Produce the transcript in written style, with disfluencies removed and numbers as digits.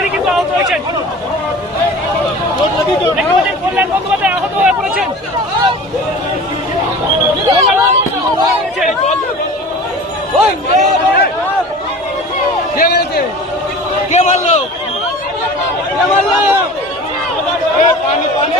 তিনি কিন্তু আহত হয়েছেন। কল্যাণ বন্দ্যোপাধ্যায় আহত হয়ে পড়েছেন। কে মারলো? কে মারলো? পানি পানি